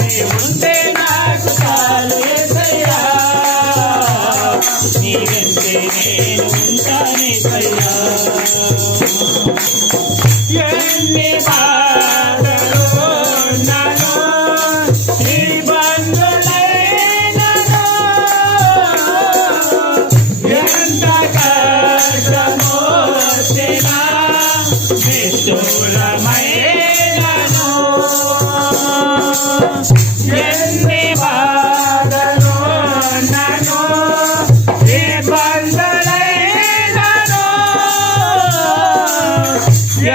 నీవుంటే నాకు చాలు యేసయ్యా నీ వెంటే నేను ఉంటానేసయ్యా ఎన్ని బాధలు ఉన్ననో ఇబ్బందులైనను ఎంత కష్టమో వచ్చినా నిష్ఠూరమైనను ఎన్ని బాధలు ఉన్ననో ఇబ్బందులైనను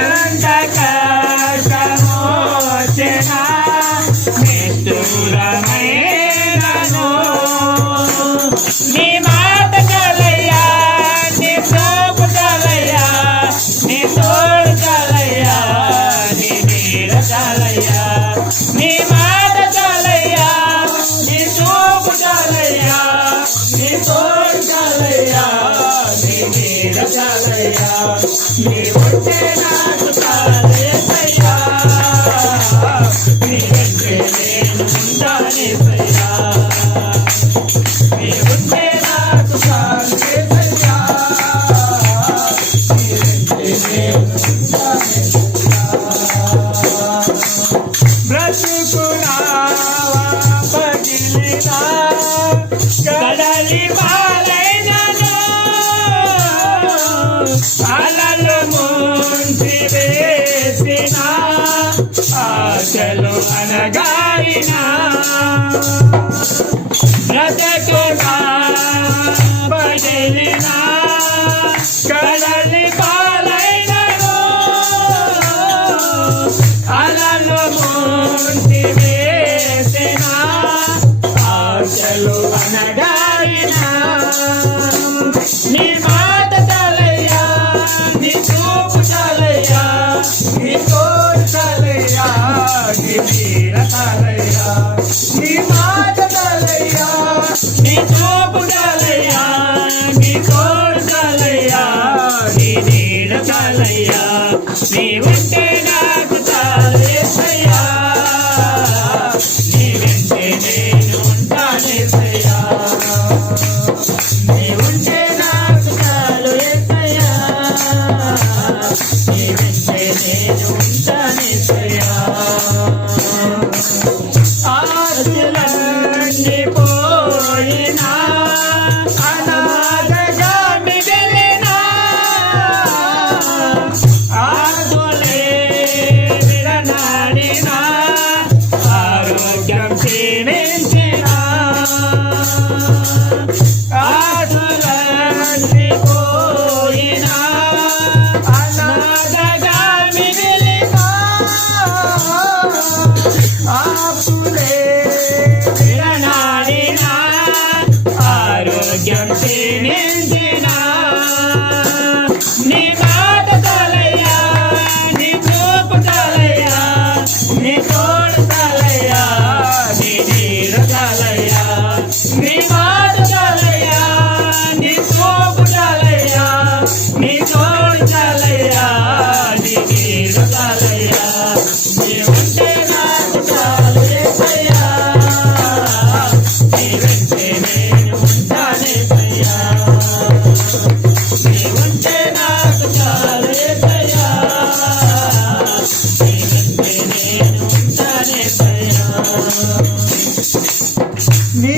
ఎంత కష్టమో వచ్చినా నిష్ఠూరమైనను నీ మాట చాలయ్యా నీ చూపు చాలయ్యా నీ తోడు చాలయ్యా నీ నీడ చాలయ్యా నీ మాట చాలయ్యా నీ చూపు చాలయ్యా నీ తోడు చాలయ్యా నీ నీడ చాలయ్యా నీ ఉంటే నాకు చాలు యేసయ్యా నీ వెంటే నేను ఉంటానేసయ్యా నీ ఉంటే నాకు చాలు యేసయ్యా నీ వెంటే నేను ఉంటానేసయ్యా బ్రతుకునావా పగిలినా కడలి పాలైనను అలలు ముంచి వేసిన ఆశలు అనగారినా బ్రతుకునా పగిలినా కడలి పాలైనను అలలు ముంచి వేసిన ఆశలు అనగారినా నీ మాట చాలయ్యా నీ చూపు చాలయ్యా నీ తోడు చాలయ్యా నీ నీడ చాలయ్యా నీ మాట చాలయ్యా నీ చూపు చాలయ్యా నీ తోడు చాలయ్యా నీ నీడ చాలయ్యా నీ ఉంటే నాకు చాలు యేసయ్యా నీ వెంటే నేను ఉంటానేసయ్యా నీ ఉంటే నాకు చాలు యేసయ్యా నీ వెంటే నేను ఉంటానేసయ్యా ఆశలన్నీ పోయినా అనాథగా మిగిలినా ఆదులే విడనాడినా ఆరోగ్యం క్షీణించినా ఆశలన్నీ పోయినా అనాథగా మిగిలినా ఆపులే విడనాడినా ఆరోగ్యం క్షీణించినా నీ మాట చాలయ్యా నీ చూపు చాలయ్యా నీ తోడు చాలయ్యా నీ నీడ చాలయ్యా నీ మాట చాలయ్యా నీ చూపు చాలయ్యా నీ తోడు చాలయ్యా నీ నీడ చాలయ్యా నీ ఉంటే నాకు చాలు యేసయ్యా నీ వెంటే నేను ఉంటానేసయ్యా నీ ఉంటే నాకు చాలు యేసయ్యా నీ వెంటే నేను ఉంటానేసయ్యా నీ